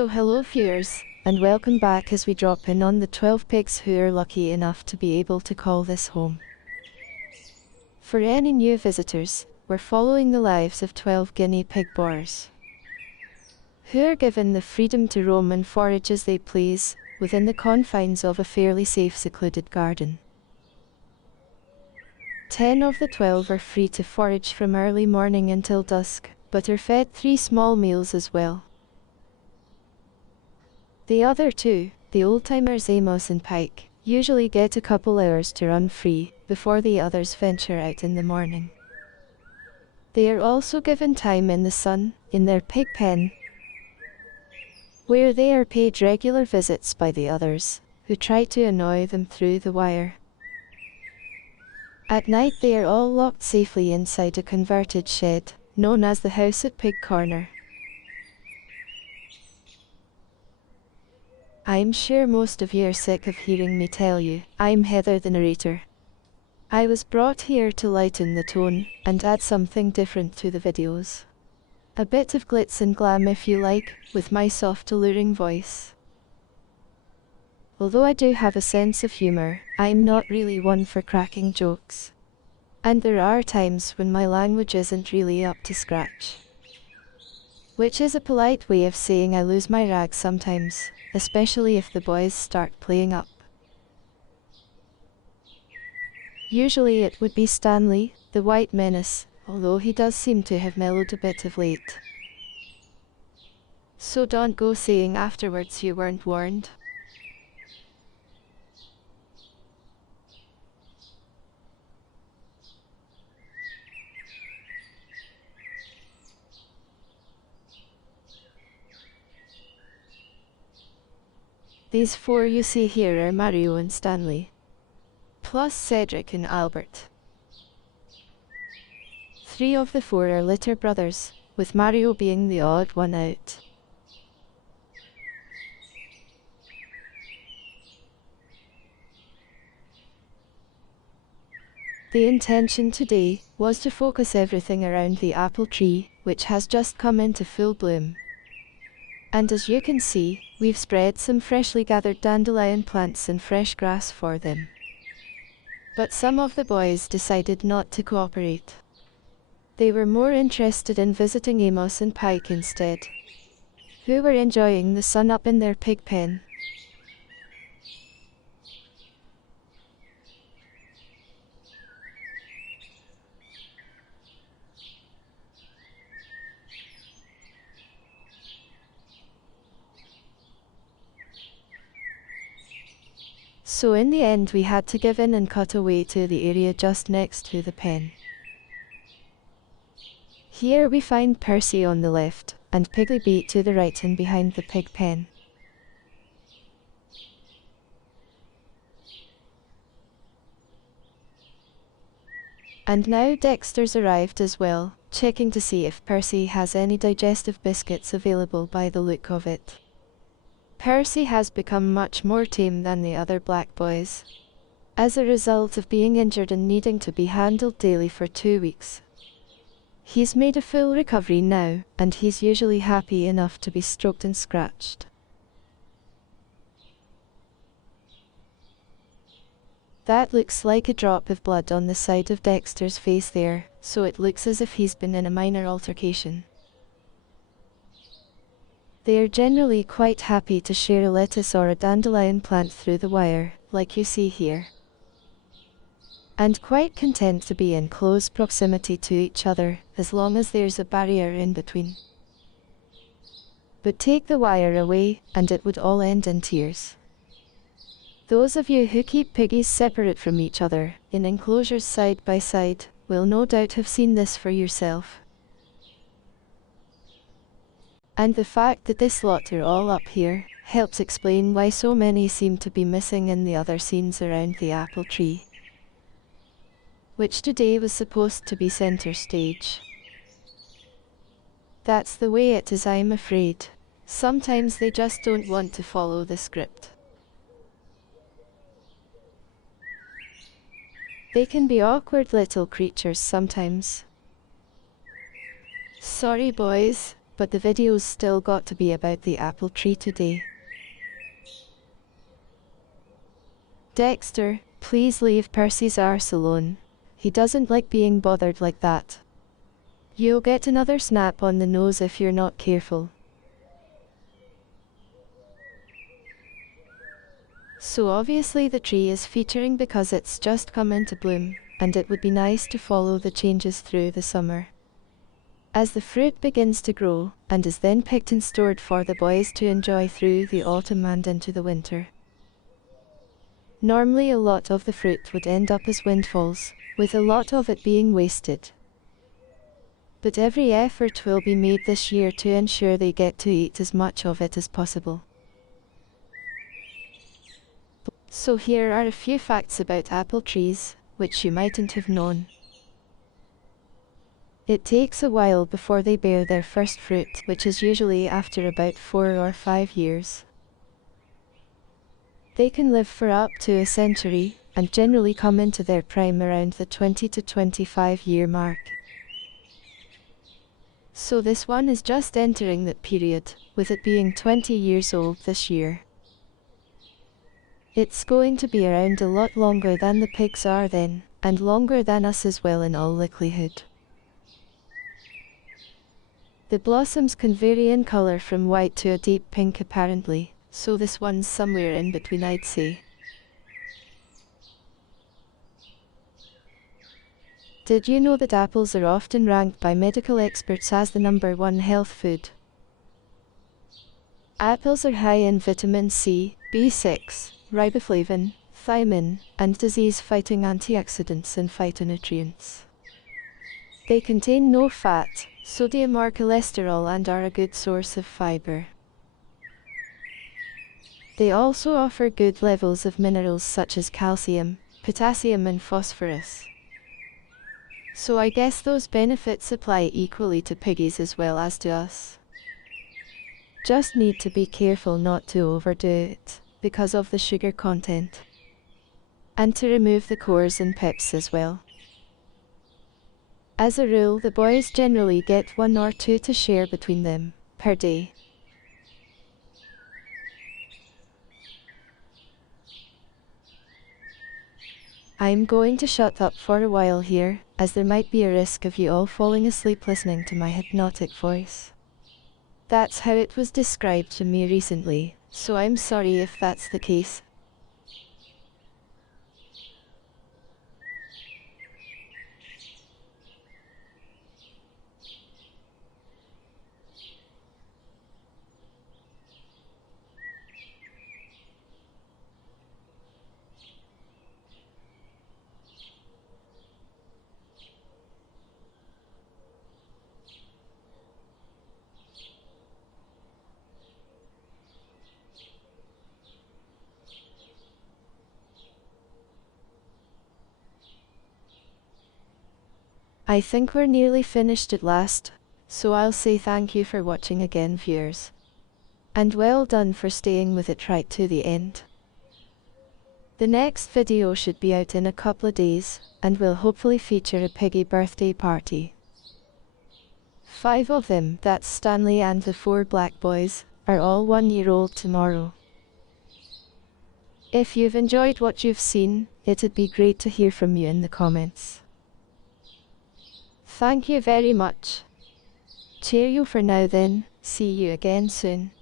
So hello viewers, and welcome back as we drop in on the 12 pigs who are lucky enough to be able to call this home. For any new visitors, we're following the lives of 12 Guinea pig boars, who are given the freedom to roam and forage as they please, within the confines of a fairly safe secluded garden. 10 of the 12 are free to forage from early morning until dusk, but are fed 3 small meals as well. The other 2, the old-timers Amos and Pike, usually get a couple hours to run free, before the others venture out in the morning. They are also given time in the sun, in their pig pen, where they are paid regular visits by the others, who try to annoy them through the wire. At night they are all locked safely inside a converted shed, known as the house at Pig Corner. I'm sure most of you are sick of hearing me tell you, I'm Heather the narrator. I was brought here to lighten the tone, and add something different to the videos. A bit of glitz and glam if you like, with my soft alluring voice. Although I do have a sense of humour, I'm not really one for cracking jokes. And there are times when my language isn't really up to scratch. Which is a polite way of saying I lose my rag sometimes, especially if the boys start playing up. Usually it would be Stanley, the white menace, although he does seem to have mellowed a bit of late. So don't go saying afterwards you weren't warned. These 4 you see here are Mario and Stanley, plus Cedric and Albert. 3 of the 4 are litter brothers, with Mario being the odd one out. The intention today was to focus everything around the apple tree, which has just come into full bloom. And as you can see, we've spread some freshly gathered dandelion plants and fresh grass for them. But some of the boys decided not to cooperate. They were more interested in visiting Amos and Pike instead, who were enjoying the sun up in their pig pen. So in the end we had to give in and cut away to the area just next to the pen. Here we find Percy on the left, and Piggy to the right and behind the pig pen. And now Dexter's arrived as well, checking to see if Percy has any digestive biscuits available by the look of it. Percy has become much more tame than the other black boys, as a result of being injured and needing to be handled daily for 2 weeks. He's made a full recovery now, and he's usually happy enough to be stroked and scratched. That looks like a drop of blood on the side of Dexter's face there, so it looks as if he's been in a minor altercation. They are generally quite happy to share a lettuce or a dandelion plant through the wire, like you see here, and quite content to be in close proximity to each other, as long as there's a barrier in between. But take the wire away, and it would all end in tears. Those of you who keep piggies separate from each other, in enclosures side by side, will no doubt have seen this for yourself. And the fact that this lot are all up here, helps explain why so many seem to be missing in the other scenes around the apple tree, which today was supposed to be center stage. That's the way it is, I'm afraid. Sometimes they just don't want to follow the script. They can be awkward little creatures sometimes. Sorry boys, but the video's still got to be about the apple tree today. Dexter, please leave Percy's arse alone. He doesn't like being bothered like that. You'll get another snap on the nose if you're not careful. So obviously the tree is featuring because it's just come into bloom, and it would be nice to follow the changes through the summer. As the fruit begins to grow, and is then picked and stored for the boys to enjoy through the autumn and into the winter. Normally a lot of the fruit would end up as windfalls, with a lot of it being wasted. But every effort will be made this year to ensure they get to eat as much of it as possible. So here are a few facts about apple trees, which you mightn't have known. It takes a while before they bear their first fruit, which is usually after about 4 or 5 years. They can live for up to a century, and generally come into their prime around the 20 to 25 year mark. So this one is just entering that period, with it being 20 years old this year. It's going to be around a lot longer than the pigs are then, and longer than us as well in all likelihood. The blossoms can vary in colour from white to a deep pink apparently, so this one's somewhere in between I'd say. Did you know that apples are often ranked by medical experts as the #1 health food? Apples are high in vitamin C, B6, riboflavin, thiamine, and disease-fighting antioxidants and phytonutrients. They contain no fat, sodium or cholesterol and are a good source of fiber. They also offer good levels of minerals such as calcium, potassium and phosphorus. So I guess those benefits apply equally to piggies as well as to us. Just need to be careful not to overdo it, because of the sugar content. And to remove the cores and pips as well. As a rule, the boys generally get 1 or 2 to share between them, per day. I'm going to shut up for a while here, as there might be a risk of you all falling asleep listening to my hypnotic voice. That's how it was described to me recently, so I'm sorry if that's the case. I think we're nearly finished at last, so I'll say thank you for watching again, viewers. And well done for staying with it right to the end. The next video should be out in a couple of days, and will hopefully feature a piggy birthday party. 5 of them, that's Stanley and the 4 black boys, are all 1 year old tomorrow. If you've enjoyed what you've seen, it'd be great to hear from you in the comments. Thank you very much. Cheerio for now then, see you again soon.